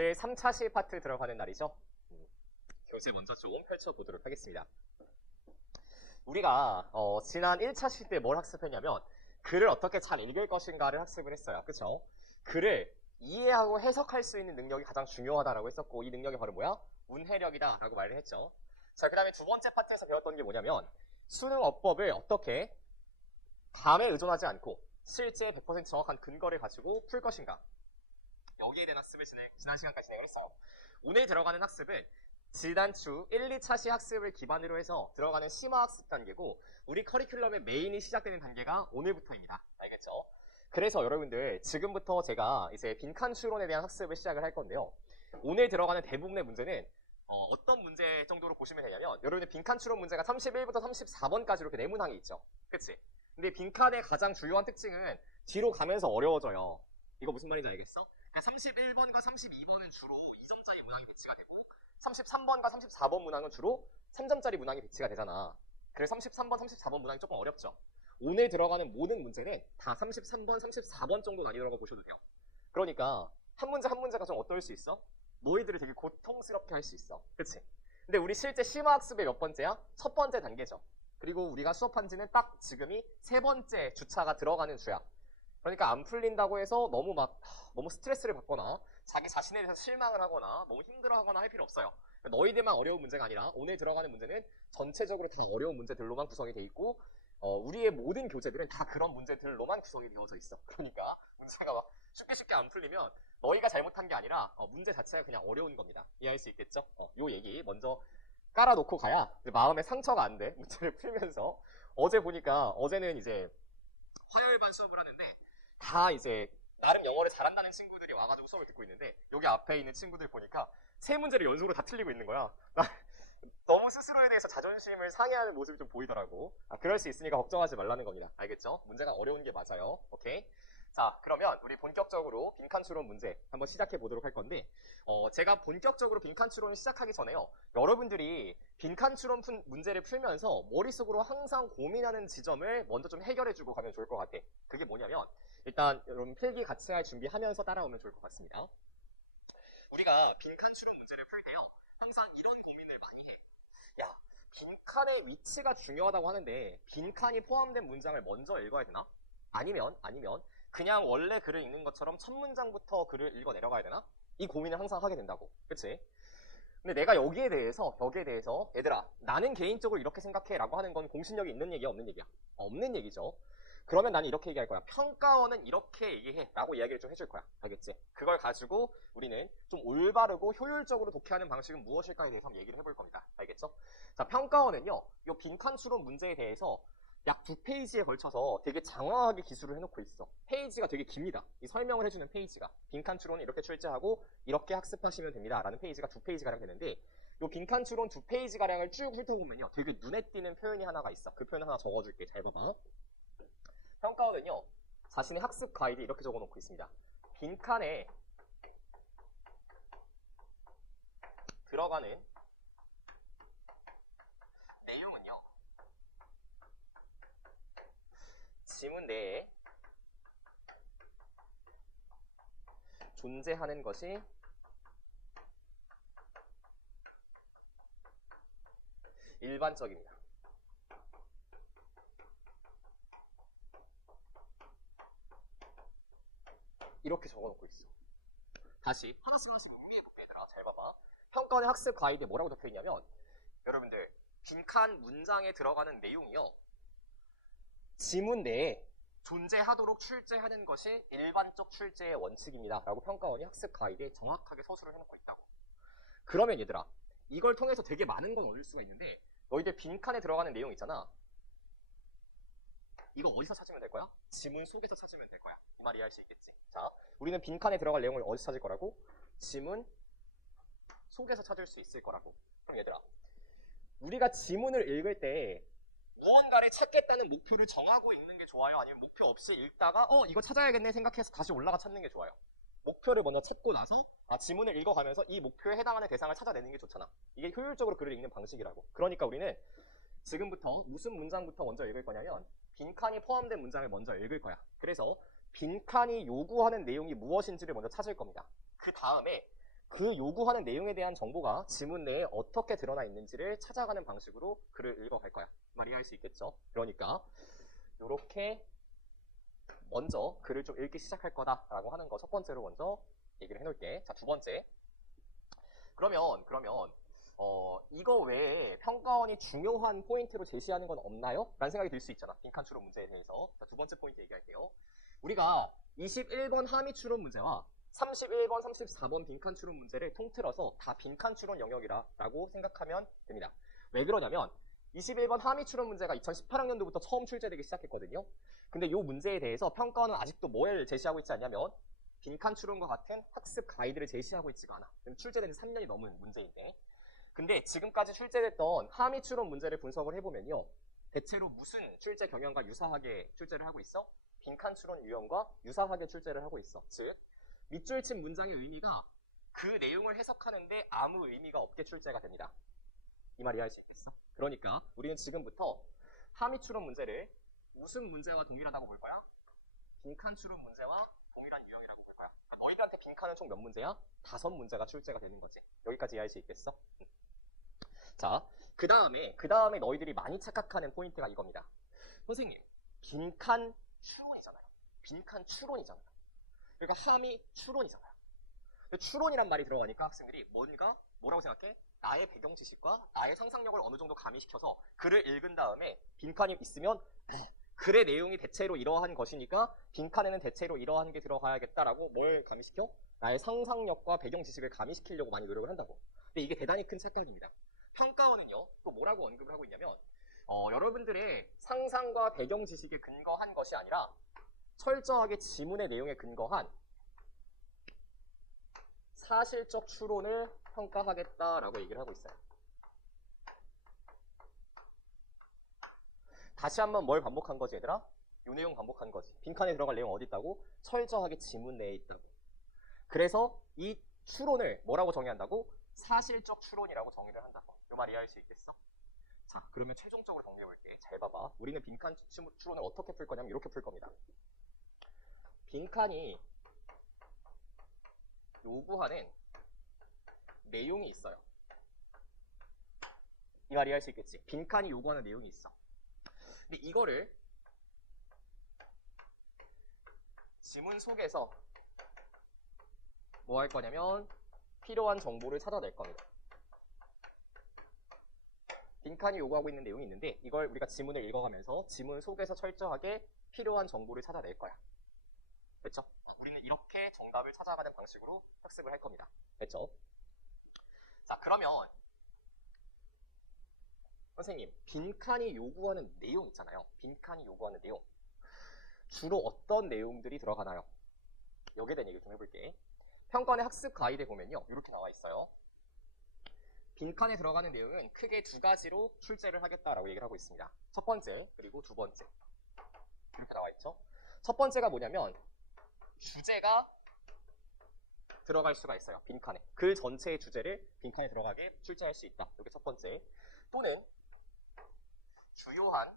오늘 3차 시 파트 들어가는 날이죠. 교재 먼저 좀 펼쳐보도록 하겠습니다. 우리가 지난 1차 시 때 뭘 학습했냐면 글을 어떻게 잘 읽을 것인가를 학습을 했어요. 그쵸? 글을 이해하고 해석할 수 있는 능력이 가장 중요하다라고 했었고, 이 능력이 바로 뭐야? 문해력이다 라고 말을 했죠. 자, 그 다음에 두 번째 파트에서 배웠던 게 뭐냐면 수능 어법을 어떻게 감에 의존하지 않고 실제 100% 정확한 근거를 가지고 풀 것인가, 여기에 대한 학습을 지난 시간까지 진행을 했어요. 오늘 들어가는 학습은 지난주 1, 2차 시 학습을 기반으로 해서 들어가는 심화 학습 단계고, 우리 커리큘럼의 메인이 시작되는 단계가 오늘부터입니다. 알겠죠? 그래서 여러분들 지금부터 제가 이제 빈칸 추론에 대한 학습을 시작을 할 건데요. 오늘 들어가는 대부분의 문제는 어떤 문제 정도로 보시면 되냐면, 여러분들 빈칸 추론 문제가 31부터 34번까지 이렇게 네모난게 있죠. 그치? 근데 빈칸의 가장 주요한 특징은 뒤로 가면서 어려워져요. 이거 무슨 말인지 알겠어? 그러니까 31번과 32번은 주로 2점짜리 문항이 배치가 되고, 33번과 34번 문항은 주로 3점짜리 문항이 배치가 되잖아. 그래서 33번, 34번 문항이 조금 어렵죠. 오늘 들어가는 모든 문제는 다 33번, 34번 정도 난이도라고 보셔도 돼요. 그러니까 한 문제 한 문제가 좀 어떨 수 있어? 너희들이 되게 고통스럽게 할 수 있어. 그치? 근데 우리 실제 심화학습의 몇 번째야? 첫 번째 단계죠. 그리고 우리가 수업한 지는 딱 지금이 세 번째 주차가 들어가는 주야. 그러니까 안 풀린다고 해서 너무 스트레스를 받거나 자기 자신에 대해서 실망을 하거나 너무 힘들어하거나 할 필요 없어요. 너희들만 어려운 문제가 아니라 오늘 들어가는 문제는 전체적으로 다 어려운 문제들로만 구성이 돼 있고, 우리의 모든 교재들은 다 그런 문제들로만 구성이 되어져 있어. 그러니까 문제가 막 쉽게 안 풀리면 너희가 잘못한 게 아니라 문제 자체가 그냥 어려운 겁니다. 이해할 수 있겠죠? 요 얘기 먼저 깔아놓고 가야 마음에 상처가 안 돼. 문제를 풀면서. 어제 보니까, 어제는 이제 화요일반 수업을 하는데 다 이제 나름 영어를 잘한다는 친구들이 와가지고 수업을 듣고 있는데, 여기 앞에 있는 친구들 보니까 세 문제를 연속으로 다 틀리고 있는 거야. 너무 스스로에 대해서 자존심을 상해하는 모습이 좀 보이더라고. 그럴 수 있으니까 걱정하지 말라는 겁니다. 알겠죠? 문제가 어려운 게 맞아요. 오케이? 자, 그러면 우리 본격적으로 빈칸 추론 문제 한번 시작해 보도록 할 건데, 제가 본격적으로 빈칸 추론을 시작하기 전에요, 여러분들이 빈칸 추론 문제를 풀면서 머릿속으로 항상 고민하는 지점을 먼저 좀 해결해 주고 가면 좋을 것 같아. 그게 뭐냐면, 일단 여러분 필기 같이 할 준비하면서 따라오면 좋을 것 같습니다. 우리가 빈칸 추론 문제를 풀 때요, 항상 이런 고민을 많이 해. 야, 빈칸의 위치가 중요하다고 하는데 빈칸이 포함된 문장을 먼저 읽어야 되나? 아니면 그냥 원래 글을 읽는 것처럼 첫 문장부터 글을 읽어 내려가야 되나? 이 고민을 항상 하게 된다고. 그치? 근데 내가 여기에 대해서 얘들아, 나는 개인적으로 이렇게 생각해 라고 하는 건 공신력이 있는 얘기야, 없는 얘기야? 없는 얘기죠. 그러면 나는 이렇게 얘기할 거야. 평가원은 이렇게 얘기해 라고 이야기를 좀 해줄 거야. 알겠지? 그걸 가지고 우리는 좀 올바르고 효율적으로 독해하는 방식은 무엇일까에 대해서 한번 얘기를 해볼 겁니다. 알겠죠? 자, 평가원은요, 이 빈칸 추론 문제에 대해서 약 2페이지에 걸쳐서 되게 장황하게 기술을 해놓고 있어. 페이지가 되게 깁니다. 이 설명을 해주는 페이지가. 빈칸 추론은 이렇게 출제하고 이렇게 학습하시면 됩니다 라는 페이지가 2페이지가량 되는데, 이 빈칸 추론 2페이지가량을 쭉 훑어보면요, 되게 눈에 띄는 표현이 하나가 있어. 그 표현 하나 적어줄게. 잘 봐봐. 평가원은요, 자신의 학습 가이드에 이렇게 적어놓고 있습니다. 빈칸에 들어가는 내용은요, 지문 내에 존재하는 것이 일반적입니다. 이렇게 적어놓고 있어. 다시 하나씩 정리해볼게, 얘들아. 잘 봐봐. 평가원의 학습 가이드에 뭐라고 적혀있냐면, 여러분들 빈칸 문장에 들어가는 내용이요, 지문 내에 존재하도록 출제하는 것이 일반적 출제의 원칙입니다 라고 평가원이 학습 가이드에 정확하게 서술을 해놓고 있다고. 그러면 얘들아, 이걸 통해서 되게 많은 건 얻을 수가 있는데, 너희들 빈칸에 들어가는 내용 있잖아. 이거 어디서 찾으면 될 거야? 지문 속에서 찾으면 될 거야. 이 말 이해할 수 있겠지? 자, 우리는 빈칸에 들어갈 내용을 어디서 찾을 거라고? 지문 속에서 찾을 수 있을 거라고. 그럼 얘들아, 우리가 지문을 읽을 때 무언가를 찾겠다는 목표를 정하고 읽는 게 좋아요? 아니면 목표 없이 읽다가 이거 찾아야겠네 생각해서 다시 올라가 찾는 게 좋아요? 목표를 먼저 찾고 나서 지문을 읽어가면서 이 목표에 해당하는 대상을 찾아내는 게 좋잖아. 이게 효율적으로 글을 읽는 방식이라고. 그러니까 우리는 지금부터 무슨 문장부터 먼저 읽을 거냐면 빈칸이 포함된 문장을 먼저 읽을 거야. 그래서 빈칸이 요구하는 내용이 무엇인지를 먼저 찾을 겁니다. 그 다음에 그 요구하는 내용에 대한 정보가 지문 내에 어떻게 드러나 있는지를 찾아가는 방식으로 글을 읽어갈 거야. 말이 할 수 있겠죠? 그러니까 이렇게 먼저 글을 좀 읽기 시작할 거다라고 하는 거 첫 번째로 먼저 얘기를 해놓을게. 자, 두 번째. 그러면 이거 외에 평가원이 중요한 포인트로 제시하는 건 없나요? 라는 생각이 들 수 있잖아. 빈칸 추론 문제에 대해서. 자, 두 번째 포인트 얘기할게요. 우리가 21번 함의 추론 문제와 31번, 34번 빈칸 추론 문제를 통틀어서 다 빈칸 추론 영역이라고 생각하면 됩니다. 왜 그러냐면 21번 함의 추론 문제가 2018학년도부터 처음 출제되기 시작했거든요. 근데 이 문제에 대해서 평가원은 아직도 뭘 제시하고 있지 않냐면 빈칸 추론과 같은 학습 가이드를 제시하고 있지가 않아. 출제된 지 3년이 넘은 문제인데. 근데 지금까지 출제됐던 함의 추론 문제를 분석을 해보면요. 대체로 무슨 출제 경향과 유사하게 출제를 하고 있어? 빈칸 추론 유형과 유사하게 출제를 하고 있어. 즉, 밑줄 친 문장의 의미가 그 내용을 해석하는데 아무 의미가 없게 출제가 됩니다. 이 말 이해할 수 있겠어? 그러니까 우리는 지금부터 함의 추론 문제를 무슨 문제와 동일하다고 볼 거야? 빈칸 추론 문제와 동일한 유형이라고 볼 거야. 그러니까 너희들한테 빈칸은 총 몇 문제야? 5문제가 출제가 되는 거지. 여기까지 이해할 수 있겠어? 자, 그 다음에 너희들이 많이 착각하는 포인트가 이겁니다. 선생님, 빈칸 추론이잖아요. 빈칸 추론이잖아요. 그러니까 함이 추론이잖아요. 추론이란 말이 들어가니까 학생들이 뭐라고 생각해? 나의 배경 지식과 나의 상상력을 어느 정도 가미시켜서 글을 읽은 다음에 빈칸이 있으면 글의 내용이 대체로 이러한 것이니까 빈칸에는 대체로 이러한 게 들어가야겠다라고 뭘 가미시켜? 나의 상상력과 배경 지식을 가미시키려고 많이 노력을 한다고. 근데 이게 대단히 큰 착각입니다. 평가원은요, 또 뭐라고 언급을 하고 있냐면 여러분들의 상상과 배경 지식에 근거한 것이 아니라 철저하게 지문의 내용에 근거한 사실적 추론을 평가하겠다라고 얘기를 하고 있어요. 다시 한번 뭘 반복한 거지, 얘들아? 요 내용 반복한 거지. 빈칸에 들어갈 내용 어디 있다고? 철저하게 지문 내에 있다고. 그래서 이 추론을 뭐라고 정의한다고? 사실적 추론이라고 정의를 한다고. 요 말 이해할 수 있겠어? 자, 그러면 최종적으로 정리해볼게. 잘 봐봐. 우리는 빈칸 추론을 어떻게 풀 거냐면 이렇게 풀 겁니다. 빈칸이 요구하는 내용이 있어요. 이 말 이해할 수 있겠지? 빈칸이 요구하는 내용이 있어. 근데 이거를 지문 속에서 뭐 할 거냐면 필요한 정보를 찾아낼 겁니다. 빈칸이 요구하고 있는 내용이 있는데 이걸 우리가 지문을 읽어가면서 지문 속에서 철저하게 필요한 정보를 찾아낼 거야. 됐죠? 우리는 이렇게 정답을 찾아가는 방식으로 학습을 할 겁니다. 됐죠? 자, 그러면 선생님, 빈칸이 요구하는 내용 있잖아요. 빈칸이 요구하는 내용. 주로 어떤 내용들이 들어가나요? 여기에 대한 얘기를 좀 해볼게. 평가원의 학습 가이드에 보면요. 이렇게 나와 있어요. 빈칸에 들어가는 내용은 크게 두 가지로 출제를 하겠다라고 얘기를 하고 있습니다. 첫 번째, 그리고 두 번째. 이렇게 나와 있죠. 첫 번째가 뭐냐면 주제가 들어갈 수가 있어요. 빈칸에. 글 전체의 주제를 빈칸에 들어가게 출제할 수 있다. 이게 첫 번째. 또는 주요한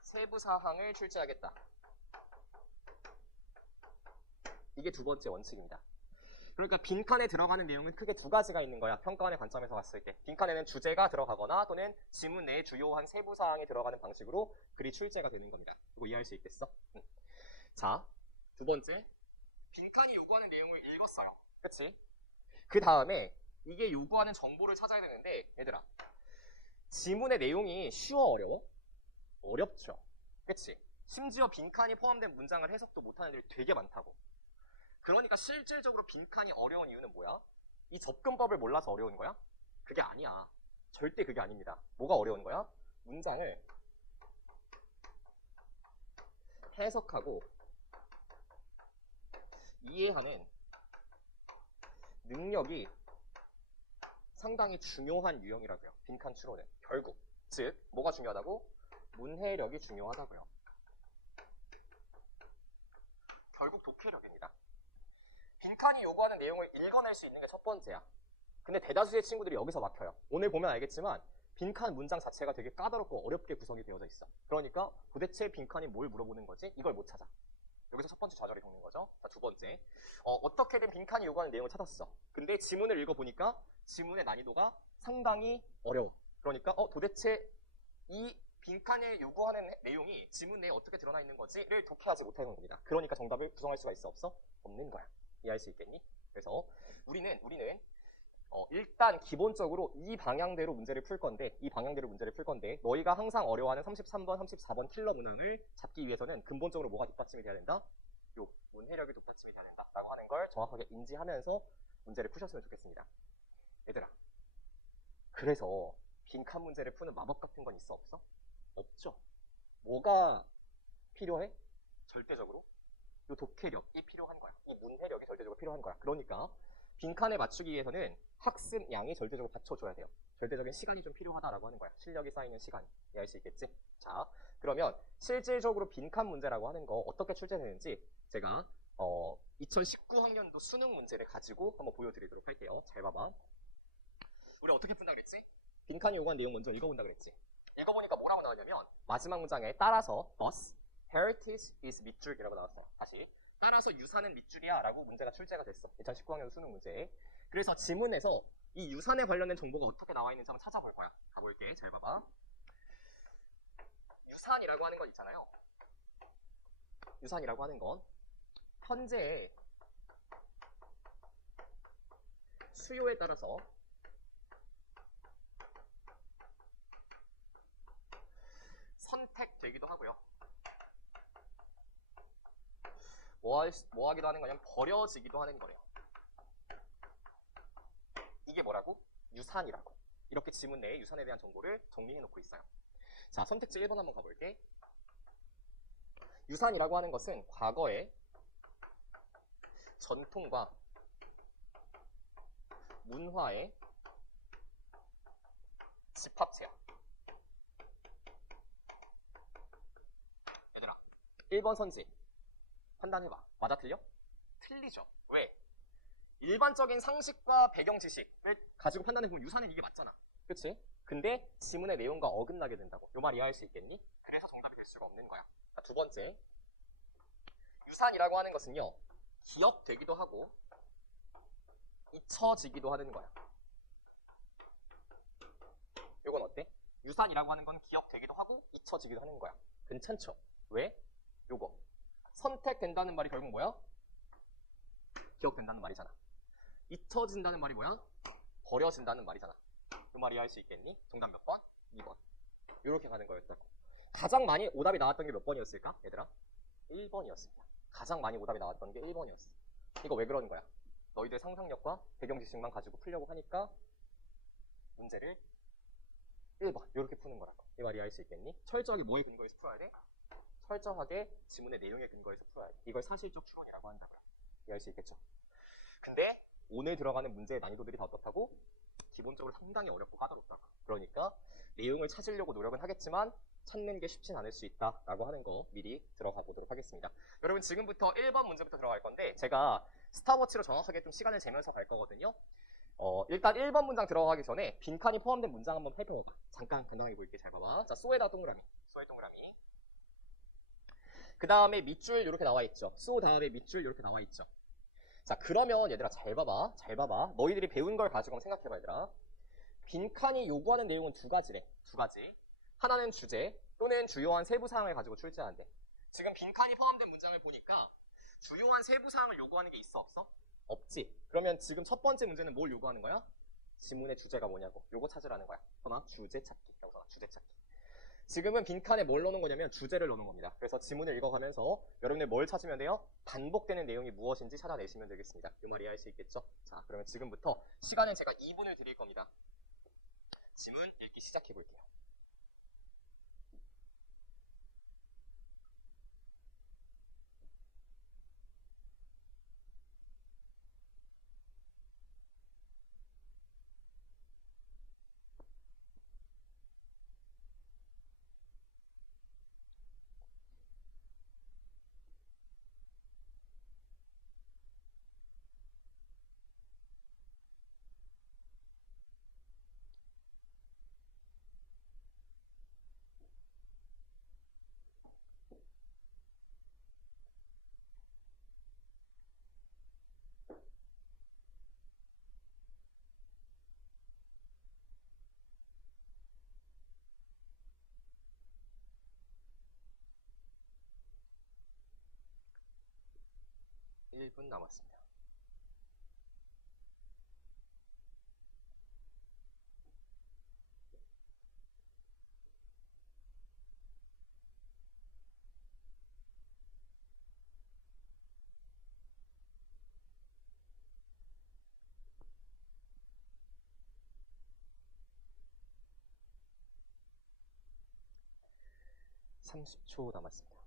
세부 사항을 출제하겠다. 이게 두 번째 원칙입니다. 그러니까 빈칸에 들어가는 내용은 크게 두 가지가 있는 거야. 평가원의 관점에서 봤을 때. 빈칸에는 주제가 들어가거나 또는 지문 내에 주요한 세부 사항이 들어가는 방식으로 글이 출제가 되는 겁니다. 이거 이해할 수 있겠어? 자, 두 번째. 빈칸이 요구하는 내용을 읽었어요. 그치? 그 다음에 이게 요구하는 정보를 찾아야 되는데 얘들아, 지문의 내용이 쉬워 어려워? 어렵죠. 그치? 심지어 빈칸이 포함된 문장을 해석도 못하는 애들이 되게 많다고. 그러니까 실질적으로 빈칸이 어려운 이유는 뭐야? 이 접근법을 몰라서 어려운 거야? 그게 아니야. 절대 그게 아닙니다. 뭐가 어려운 거야? 문장을 해석하고 이해하는 능력이 상당히 중요한 유형이라고요. 빈칸 추론은. 결국. 즉, 뭐가 중요하다고? 문해력이 중요하다고요. 결국 독해력입니다. 빈칸이 요구하는 내용을 읽어낼 수 있는 게 첫 번째야. 근데 대다수의 친구들이 여기서 막혀요. 오늘 보면 알겠지만 빈칸 문장 자체가 되게 까다롭고 어렵게 구성이 되어져 있어. 그러니까 도대체 빈칸이 뭘 물어보는 거지? 이걸 못 찾아. 여기서 첫 번째 좌절이 겪는 거죠. 자, 두 번째. 어떻게든 빈칸이 요구하는 내용을 찾았어. 근데 지문을 읽어보니까 지문의 난이도가 상당히 어려워. 그러니까 도대체 이 빈칸에 요구하는 내용이 지문 내에 어떻게 드러나 있는 거지를 독해하지 못하는 겁니다. 그러니까 정답을 구성할 수가 있어 없어? 없는 거야. 이해할 수 있겠니? 그래서 우리는 일단 기본적으로 이 방향대로 문제를 풀 건데 너희가 항상 어려워하는 33번, 34번 킬러 문항을 잡기 위해서는 근본적으로 뭐가 뒷받침이 돼야 된다? 요 문해력이 뒷받침이 돼야 된다라고 하는 걸 정확하게 인지하면서 문제를 푸셨으면 좋겠습니다. 얘들아, 그래서 빈칸 문제를 푸는 마법 같은 건 있어 없어? 없죠. 뭐가 필요해? 절대적으로 요 독해력이 필요한 거야. 이 문해력이 절대적으로 필요한 거야. 그러니까 빈칸에 맞추기 위해서는 학습 양이 절대적으로 받쳐줘야 돼요. 절대적인 시간이 좀 필요하다라고 하는 거야. 실력이 쌓이는 시간. 이해할 수 있겠지? 자, 그러면 실질적으로 빈칸 문제라고 하는 거 어떻게 출제되는지 제가 2019학년도 수능 문제를 가지고 한번 보여드리도록 할게요. 잘 봐봐. 우리 어떻게 푼다 그랬지? 빈칸이 요구한 내용 먼저 읽어본다 그랬지? 읽어보니까 뭐라고 나왔냐면 마지막 문장에 따라서 thus heritage is 밑줄이라고 나왔어요. 다시 따라서 유산은 밑줄이야 라고 문제가 출제가 됐어. 2019학년 수능 문제. 그래서 지문에서 이 유산에 관련된 정보가 어떻게 나와 있는지 한번 찾아볼 거야. 가볼게. 잘 봐봐. 유산이라고 하는 건 있잖아요. 유산이라고 하는 건 현재의 수요에 따라서 선택되기도 하고요. 뭐 하기도 하는 거냐면 버려지기도 하는 거래요. 이게 뭐라고? 유산이라고. 이렇게 지문 내에 유산에 대한 정보를 정리해 놓고 있어요. 자, 선택지 1번 한번 가볼게. 유산이라고 하는 것은 과거의 전통과 문화의 집합체야. 얘들아, 1번 선지 판단해봐. 맞아 틀려? 틀리죠. 왜? 일반적인 상식과 배경 지식을 가지고 판단해보면 유산은 이게 맞잖아. 그치? 근데 지문의 내용과 어긋나게 된다고. 요 말 이해할 수 있겠니? 그래서 정답이 될 수가 없는 거야. 자, 두 번째. 유산이라고 하는 것은요, 기억되기도 하고 잊혀지기도 하는 거야. 요건 어때? 유산이라고 하는 건 기억되기도 하고 잊혀지기도 하는 거야. 괜찮죠? 왜? 요거. 선택된다는 말이 결국 뭐야? 기억된다는 말이잖아. 잊혀진다는 말이 뭐야? 버려진다는 말이잖아. 그 말이 할 수 있겠니? 정답 몇 번? 2번. 이렇게 가는 거였다고. 가장 많이 오답이 나왔던 게 몇 번이었을까? 얘들아? 1번이었습니다. 가장 많이 오답이 나왔던 게 1번이었어. 이거 왜 그러는 거야? 너희들 상상력과 배경 지식만 가지고 풀려고 하니까 문제를 1번 이렇게 푸는 거라고. 이 말이 할 수 있겠니? 철저하게 뭐에 근거해서 풀어야 돼? 철저하게 지문의 내용에 근거해서 풀어야 돼. 이걸 사실적 추론이라고 한다고요. 이해할 수 있겠죠? 근데 오늘 들어가는 문제의 난이도들이 다 어떻다고? 기본적으로 상당히 어렵고 까다롭다고. 그러니까 내용을 찾으려고 노력은 하겠지만 찾는 게 쉽진 않을 수 있다라고 하는 거 미리 들어가 보도록 하겠습니다. 여러분 지금부터 1번 문제부터 들어갈 건데 제가 스탑워치로 정확하게 좀 시간을 재면서 갈 거거든요. 일단 1번 문장 들어가기 전에 빈칸이 포함된 문장 한번 살펴봐봐. 잠깐 간단하게 볼게. 잘 봐봐. 자, 쏘에다 동그라미. 쏘에 동그라미. 그 다음에 밑줄 이렇게 나와 있죠. 쏘 다음에 밑줄 이렇게 나와 있죠. 자, 그러면 얘들아 잘 봐봐. 잘 봐봐. 너희들이 배운 걸 가지고 한번 생각해봐 얘들아. 빈칸이 요구하는 내용은 두 가지래. 두 가지. 하나는 주제 또는 주요한 세부사항을 가지고 출제한대. 지금 빈칸이 포함된 문장을 보니까 주요한 세부사항을 요구하는 게 있어 없어? 없지. 그러면 지금 첫 번째 문제는 뭘 요구하는 거야? 지문의 주제가 뭐냐고. 요거 찾으라는 거야. 써놔. 주제 찾기. 라고 써놔. 주제 찾기. 지금은 빈칸에 뭘 넣는 거냐면 주제를 넣는 겁니다. 그래서 지문을 읽어가면서 여러분들 뭘 찾으면 돼요? 반복되는 내용이 무엇인지 찾아내시면 되겠습니다. 이 말 이해할 수 있겠죠? 자, 그러면 지금부터 시간은 제가 2분을 드릴 겁니다. 지문 읽기 시작해 볼게요. 1분 남았습니다. (30초) 남았습니다.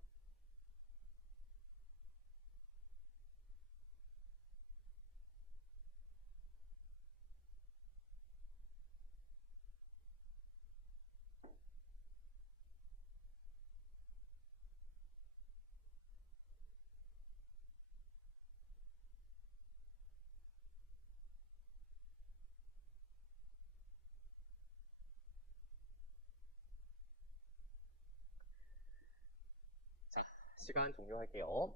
자, 시간 종료할게요.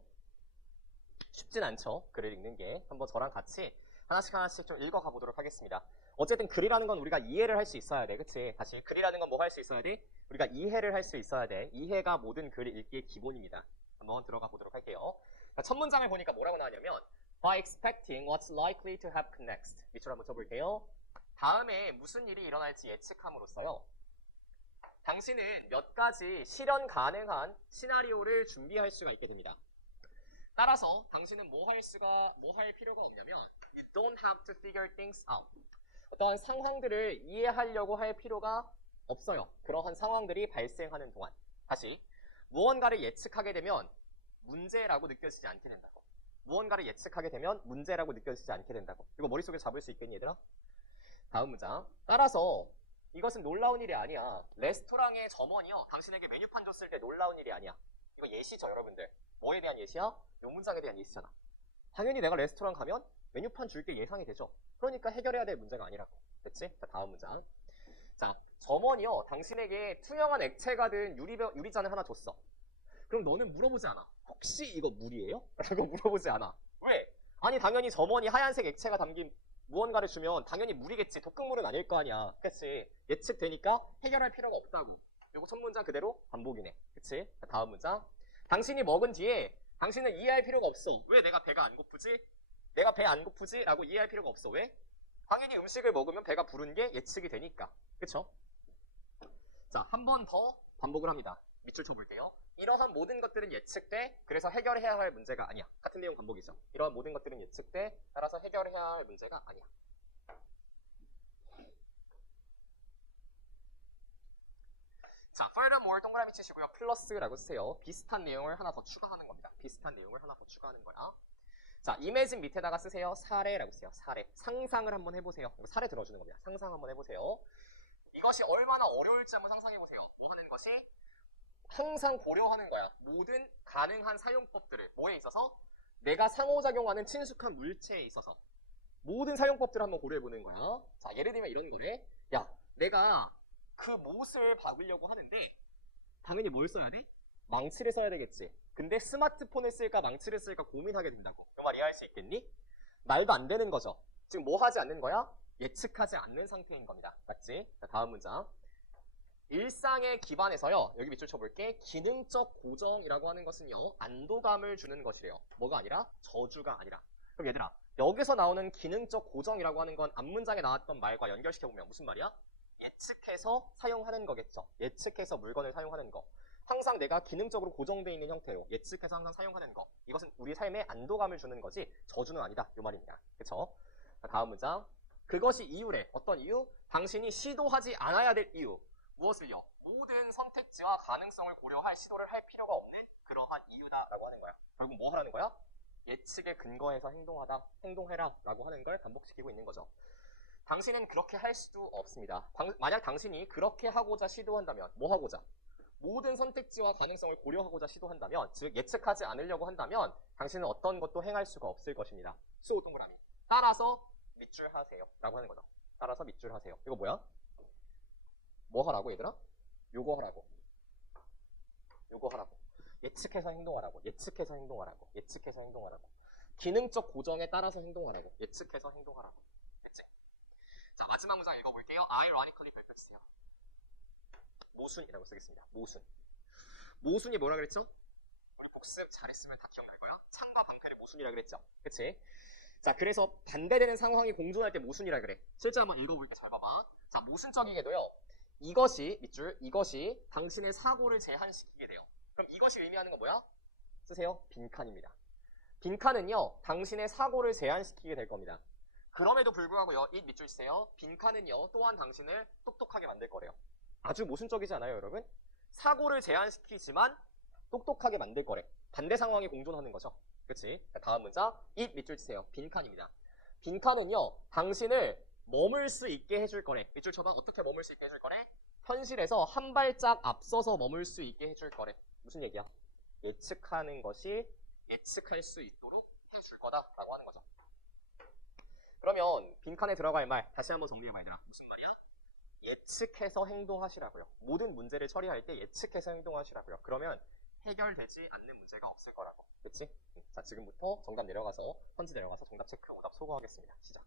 쉽진 않죠? 글을 읽는 게. 한번 저랑 같이 하나씩 좀 읽어가 보도록 하겠습니다. 어쨌든 글이라는 건 우리가 이해를 할 수 있어야 돼. 그치? 다시 글이라는 건 뭐 할 수 있어야 돼? 우리가 이해를 할 수 있어야 돼. 이해가 모든 글을 읽기의 기본입니다. 한번 들어가 보도록 할게요. 자, 첫 문장을 보니까 뭐라고 나왔냐면 By expecting what's likely to happen next. 밑줄 한번 쳐볼게요. 다음에 무슨 일이 일어날지 예측함으로써요. 당신은 몇 가지 실현 가능한 시나리오를 준비할 수가 있게 됩니다. 따라서 당신은 뭐 할 필요가 없냐면 You don't have to figure things out. 어떠한 상황들을 이해하려고 할 필요가 없어요. 그러한 상황들이 발생하는 동안. 다시 무언가를 예측하게 되면 문제라고 느껴지지 않게 된다고. 무언가를 예측하게 되면 문제라고 느껴지지 않게 된다고. 이거 머릿속에 잡을 수 있겠니 얘들아? 다음 문장. 따라서 이것은 놀라운 일이 아니야. 레스토랑의 점원이요. 당신에게 메뉴판 줬을 때 놀라운 일이 아니야. 이거 예시죠, 여러분들. 뭐에 대한 예시야? 요 문장에 대한 예시잖아. 당연히 내가 레스토랑 가면 메뉴판 줄 게 예상이 되죠. 그러니까 해결해야 될 문제가 아니라고. 됐지? 자, 다음 문장. 자, 점원이요. 당신에게 투명한 액체가 든 유리잔을 하나 줬어. 그럼 너는 물어보지 않아. 혹시 이거 물이에요? 라고 물어보지 않아. 왜? 아니, 당연히 점원이 하얀색 액체가 담긴 무언가를 주면 당연히 물이겠지. 독극물은 아닐 거 아니야. 그치? 예측되니까 해결할 필요가 없다고. 요거 첫 문장 그대로 반복이네. 그치? 자, 다음 문장. 당신이 먹은 뒤에 당신은 이해할 필요가 없어. 왜 내가 배가 안 고프지? 내가 배 안 고프지? 라고 이해할 필요가 없어. 왜? 당연히 음식을 먹으면 배가 부른 게 예측이 되니까. 그쵸? 자, 한 번 더 반복을 합니다. 밑줄 쳐볼게요. 이러한 모든 것들은 예측돼. 그래서 해결해야 할 문제가 아니야. 같은 내용 반복이죠. 이러한 모든 것들은 예측돼. 따라서 해결해야 할 문제가 아니야. 자, furthermore 동그라미 치시고요. 플러스라고 쓰세요. 비슷한 내용을 하나 더 추가하는 겁니다. 비슷한 내용을 하나 더 추가하는 거야. 자, imagine 밑에다가 쓰세요. 사례라고 쓰세요. 사례. 상상을 한번 해보세요. 사례 들어주는 겁니다. 상상 한번 해보세요. 이것이 얼마나 어려울지 한번 상상해보세요. 뭐 하는 것이? 항상 고려하는 거야. 모든 가능한 사용법들을. 뭐에 있어서? 내가 상호작용하는 친숙한 물체에 있어서. 모든 사용법들을 한번 고려해보는 거야. 자, 예를 들면 이런 거래. 야, 내가 그 못을 박으려고 하는데 당연히 뭘 써야 돼? 망치를 써야 되겠지. 근데 스마트폰을 쓸까 망치를 쓸까 고민하게 된다고. 이 말 이해할 수 있겠니? 말도 안 되는 거죠. 지금 뭐 하지 않는 거야? 예측하지 않는 상태인 겁니다. 맞지? 자, 다음 문장. 일상에 기반해서요. 여기 밑줄 쳐볼게. 기능적 고정이라고 하는 것은요. 안도감을 주는 것이래요. 뭐가 아니라? 저주가 아니라. 그럼 얘들아, 여기서 나오는 기능적 고정이라고 하는 건 앞문장에 나왔던 말과 연결시켜보면 무슨 말이야? 예측해서 사용하는 거겠죠. 예측해서 물건을 사용하는 거. 항상 내가 기능적으로 고정되어 있는 형태로 예측해서 항상 사용하는 거. 이것은 우리 삶에 안도감을 주는 거지 저주는 아니다. 이 말입니다. 그쵸? 자, 다음 문장. 그것이 이유래. 어떤 이유? 당신이 시도하지 않아야 될 이유. 무엇을요? 모든 선택지와 가능성을 고려할 시도를 할 필요가 없는 그러한 이유다라고 하는 거야. 결국 뭐 하라는 거야? 예측에 근거해서 행동해라 라고 하는 걸 반복시키고 있는 거죠. 당신은 그렇게 할 수도 없습니다. 만약 당신이 그렇게 하고자 시도한다면 뭐 하고자? 모든 선택지와 가능성을 고려하고자 시도한다면, 즉 예측하지 않으려고 한다면 당신은 어떤 것도 행할 수가 없을 것입니다. 수호 동그라미. 따라서 밑줄 하세요 라고 하는 거죠. 따라서 밑줄 하세요. 이거 뭐야? 뭐 하라고 얘들아? 요거 하라고. 요거 하라고. 예측해서 행동하라고. 예측해서 행동하라고. 예측해서 행동하라고. 기능적 고정에 따라서 행동하라고. 예측해서 행동하라고. 됐지? 자, 마지막 문장 읽어볼게요. ironically perfect세요. 모순이라고 쓰겠습니다. 모순. 모순이 뭐라 그랬죠? 우리 복습 잘했으면 다 기억날 거야. 참과 방패를 모순이라 그랬죠. 그치? 자, 그래서 반대되는 상황이 공존할 때 모순이라 그래. 실제 한번 읽어볼게. 잘 봐봐. 자, 모순적이게도요. 이것이 당신의 사고를 제한시키게 돼요. 그럼 이것이 의미하는 건 뭐야? 쓰세요. 빈칸입니다. 빈칸은요, 당신의 사고를 제한시키게 될 겁니다. 그럼에도 불구하고요, 이 밑줄 치세요. 빈칸은요, 또한 당신을 똑똑하게 만들 거래요. 아주 모순적이지 않아요, 여러분? 사고를 제한시키지만 똑똑하게 만들 거래. 반대 상황이 공존하는 거죠. 그치? 다음 문자, 이 밑줄 치세요. 빈칸입니다. 빈칸은요, 당신을 머물 수 있게 해줄 거래. 밑줄 쳐봐. 어떻게 머물 수 있게 해줄 거래? 현실에서 한 발짝 앞서서 머물 수 있게 해줄 거래. 무슨 얘기야? 예측하는 것이 예측할 수 있도록 해줄 거다라고 하는 거죠. 그러면 빈칸에 들어갈 말 다시 한번 정리해봐 얘들아. 무슨 말이야? 예측해서 행동하시라고요. 모든 문제를 처리할 때 예측해서 행동하시라고요. 그러면 해결되지 않는 문제가 없을 거라고. 그치? 자, 지금부터 정답 내려가서, 편지 내려가서 정답 체크, 오답 소거하겠습니다. 시작.